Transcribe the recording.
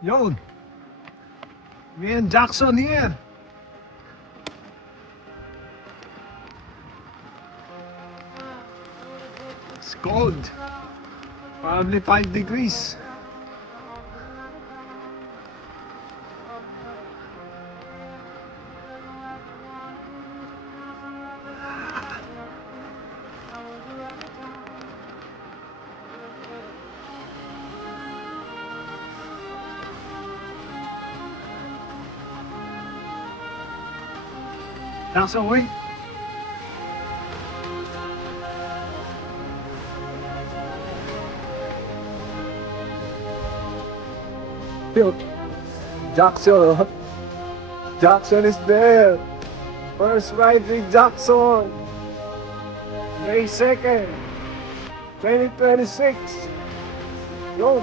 Yo, me and Jackson here. It's cold. Probably 5 degrees. Jackson, wait. Yo, Jackson. Jackson is there. First ride with Jackson. May 2nd, 2026. Yo.